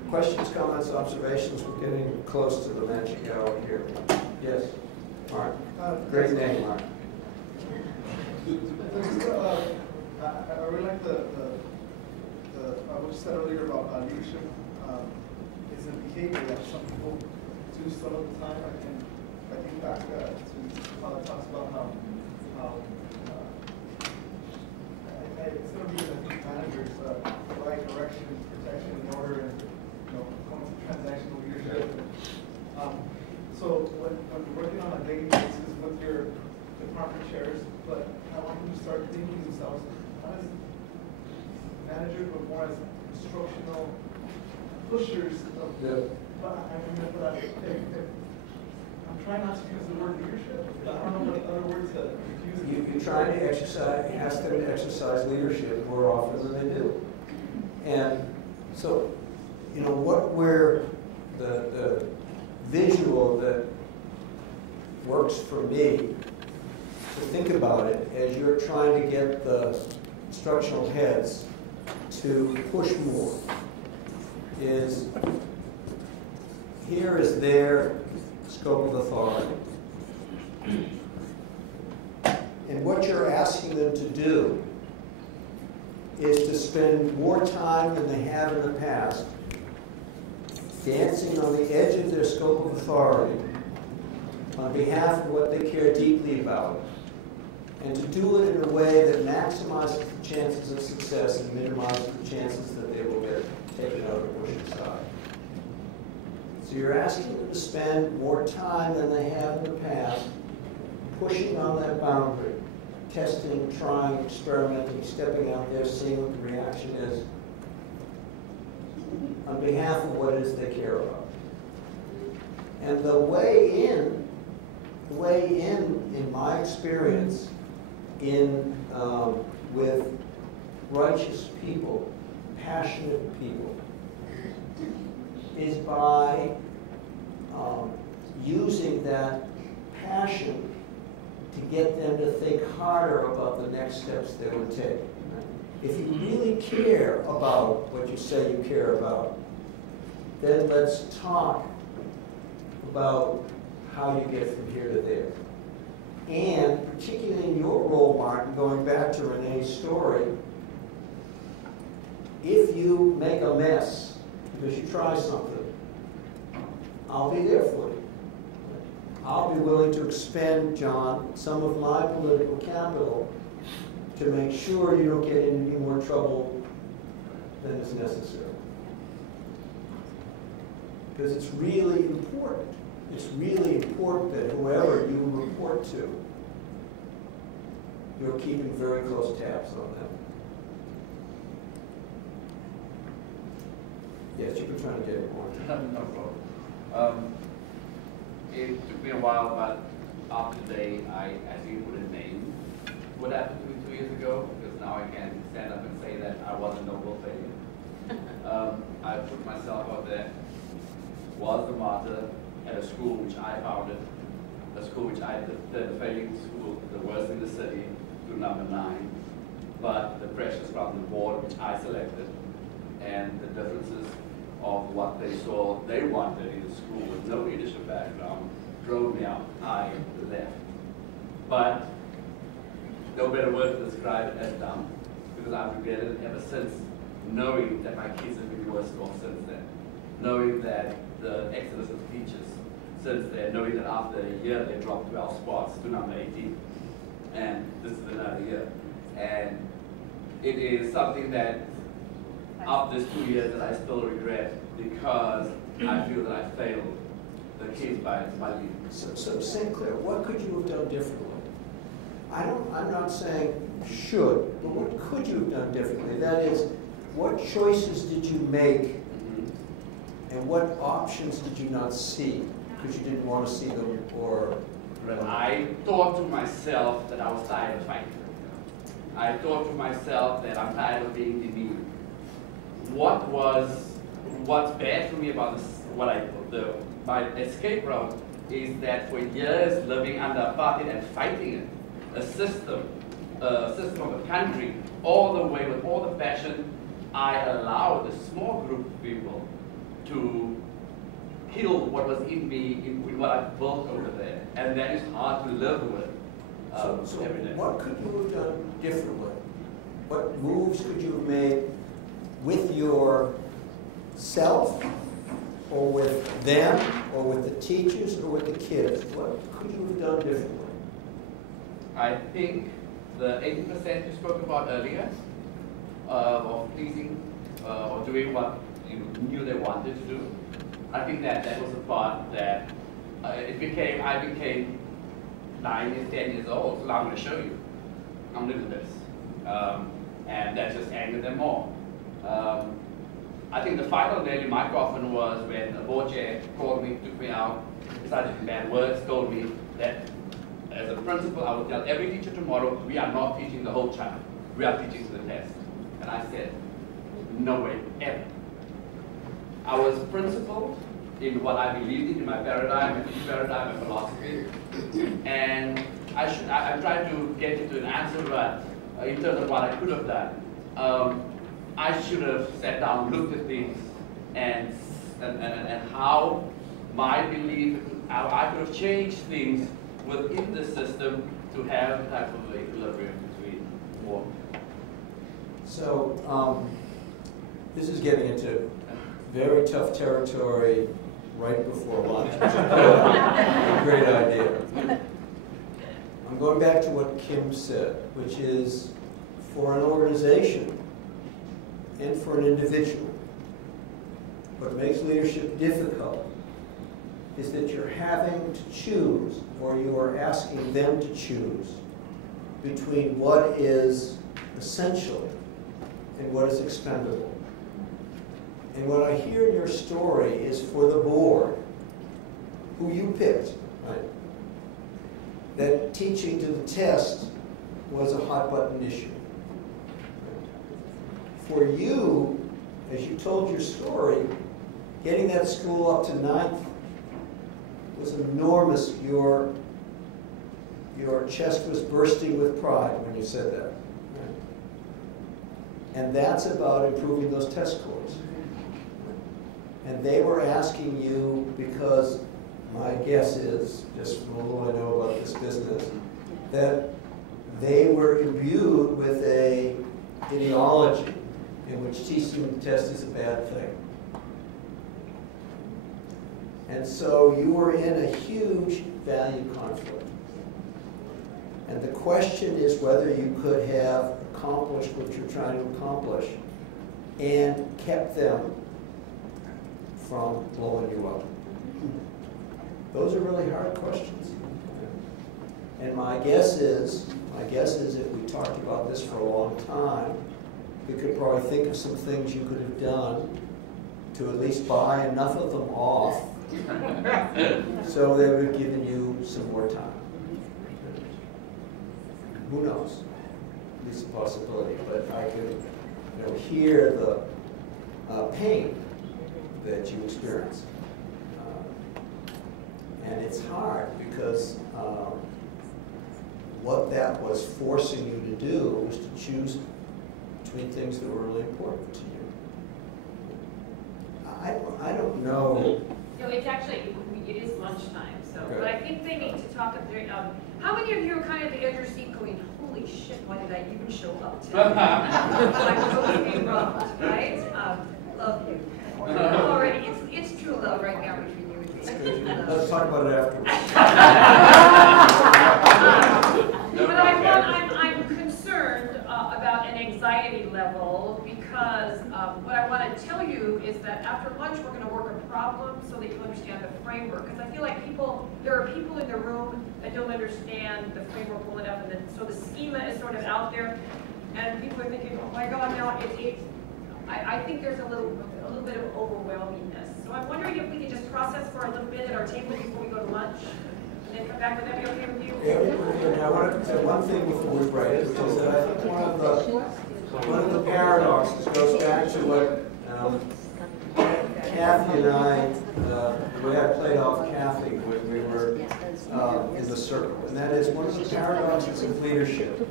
Questions, comments, observations? We're getting close to the magic hour here. Yes, Mark. Great name, Mark. I really like what you said earlier about leadership. It's a behavior that some people do some of the time. I think back to how it talks about how it's going to be, I think, managers, right direction, protection, and order, and but I want them to start thinking themselves not as managers, but more as instructional pushers of Yeah. But I'm trying not to use the word leadership, but I don't know what other words to use. You try to ask them to exercise leadership more often than they do. And so, you know, the visual that works for me to think about it as you're trying to get the instructional heads to push more is, here is their scope of authority. And what you're asking them to do is to spend more time than they have in the past dancing on the edge of their scope of authority on behalf of what they care deeply about, and to do it in a way that maximizes the chances of success and minimizes the chances that they will get taken out or pushed aside. So you're asking them to spend more time than they have in the past pushing on that boundary, testing, trying, experimenting, stepping out there, seeing what the reaction is on behalf of what it is they care about. And the way in my experience, with righteous people, passionate people, is by using that passion to get them to think harder about the next steps they would take. If you really care about what you say you care about, then let's talk about how you get from here to there. And particularly in your role, Martin, going back to Renee's story, if you make a mess because you try something, I'll be there for you. I'll be willing to expend, John, some of my political capital to make sure you don't get into any more trouble than is necessary. Because it's really important. It's really important that whoever you report to, you're keeping very close tabs on them. Yes, you've been trying to get it more. No problem. It took me a while, but after today, I actually put a name. What happened to me 2 years ago? Because now I can stand up and say that I was a noble failure. I put myself out there, was the martyr at a school which I founded, a school which I did, the failing school, the worst in the city, to number 9. But the pressures from the board which I selected, and the differences of what they saw they wanted in the school with no leadership background drove me out. I left. But no better word to describe it as dumb, because I've regretted it ever since, knowing that my kids have been worse off since then. Knowing that the exodus of teachers since then, knowing that after a year they dropped 12 spots to number 18. And this is another year. And it is something that after this 2 years that I still regret, because I feel that I failed the kids by leaving. So Sinclair, what could you have done differently? I'm not saying should, but what could you have done differently? That is, what choices did you make, and what options did you not see because you didn't want to see them? Or I thought to myself that I was tired of fighting. I thought to myself that I'm tired of being demeaned. What's bad for me about this, my escape route is that for years living under apartheid and fighting it, a system of a country, all the way with all the passion, I allowed a small group of people to kill what was in me, in what I built over there, and that is hard to live with. So every day. What could you have done differently? What moves could you have made with yourself, or with them, or with the teachers, or with the kids? What could you have done differently? I think the 80% you spoke about earlier, of pleasing or doing what you knew they wanted to do, I think that was the part that I became 9 and 10 years old, so I'm going to show you. I'm living this. And that just angered them more. I think the final nail in my coffin was when the board chair called me, took me out, started in bad words, told me that as a principal, I would tell every teacher tomorrow, we are not teaching the whole child. We are teaching to the test. And I said, no way, ever. I was principled in what I believed in my paradigm, my teaching paradigm, and philosophy. And I tried to get into an answer, but in terms of what I could have done, I should have sat down, looked at things, and how my belief, how I could have changed things within the system to have a type of equilibrium between more. So this is getting into very tough territory right before lunch, which is a great idea. I'm going back to what Kim said, which is for an organization and for an individual, what makes leadership difficult is that you're having to choose, or you are asking them to choose, between what is essential and what is expendable. And what I hear in your story is for the board, who you picked, right? That teaching to the test was a hot button issue. For you, as you told your story, getting that school up to 9th was enormous. Your chest was bursting with pride when you said that. Right? And that's about improving those test scores. And they were asking you because my guess is, just from all I know about this business, that they were imbued with a ideology in which teaching the test is a bad thing. And so you were in a huge value conflict. And the question is whether you could have accomplished what you're trying to accomplish and kept them from blowing you up. Those are really hard questions. And my guess is if we talked about this for a long time, we could probably think of some things you could have done to at least buy enough of them off so they would have given you some more time. Who knows? At least a possibility. But I could hear the pain that you experience. And it's hard because what that was forcing you to do was to choose between things that were really important to you. I don't know. No, it's actually, it is lunchtime, so, Okay. but I think they need to talk up there. How many of you are kind of at the edge of your seat going, holy shit, why did I even show up today? Like, totally robbed, right? Love you. Already, it's true love right now between you and me. Let's talk about it afterwards. But I'm concerned about an anxiety level because what I want to tell you is that after lunch we're going to work a problem so that you understand the framework. Because I feel like there are people in the room that don't understand the framework well enough, and so the schema is sort of out there, and people are thinking, oh my God, now I think there's a little bit of overwhelmingness. So I'm wondering if we could just process for a little bit at our table before we go to lunch, and then come back. Would that be okay with you? Yeah, I want to say one thing before we break, which is that I think one of the paradoxes goes back to what Kathy and I, the way I played off Kathy when we were in the circle, and that is one of the paradoxes of leadership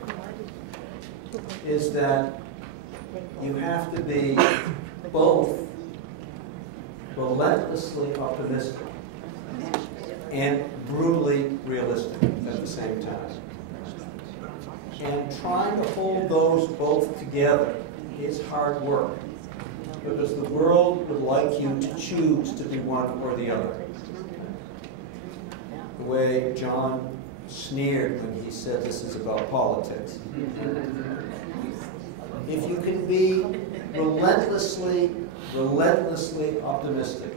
is that you have to be both relentlessly optimistic and brutally realistic at the same time. And trying to hold those both together is hard work, because the world would like you to choose to be one or the other. The way John sneered when he said this is about politics. If you can be relentlessly optimistic,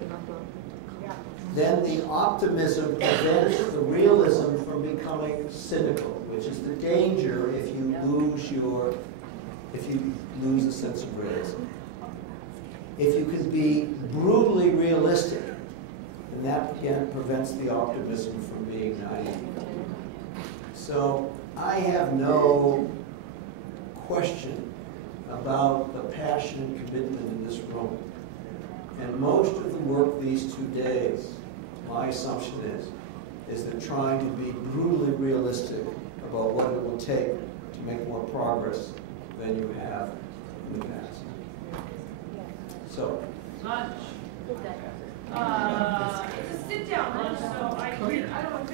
then the optimism prevents the realism from becoming cynical. which is the danger if you lose a sense of realism. If you can be brutally realistic, and that again prevents the optimism from being naive. So I have no question about the passion and commitment in this room. And most of the work these 2 days, my assumption is that trying to be brutally realistic about what it will take to make more progress than you have in the past. So. Lunch. It's a sit-down lunch, so I don't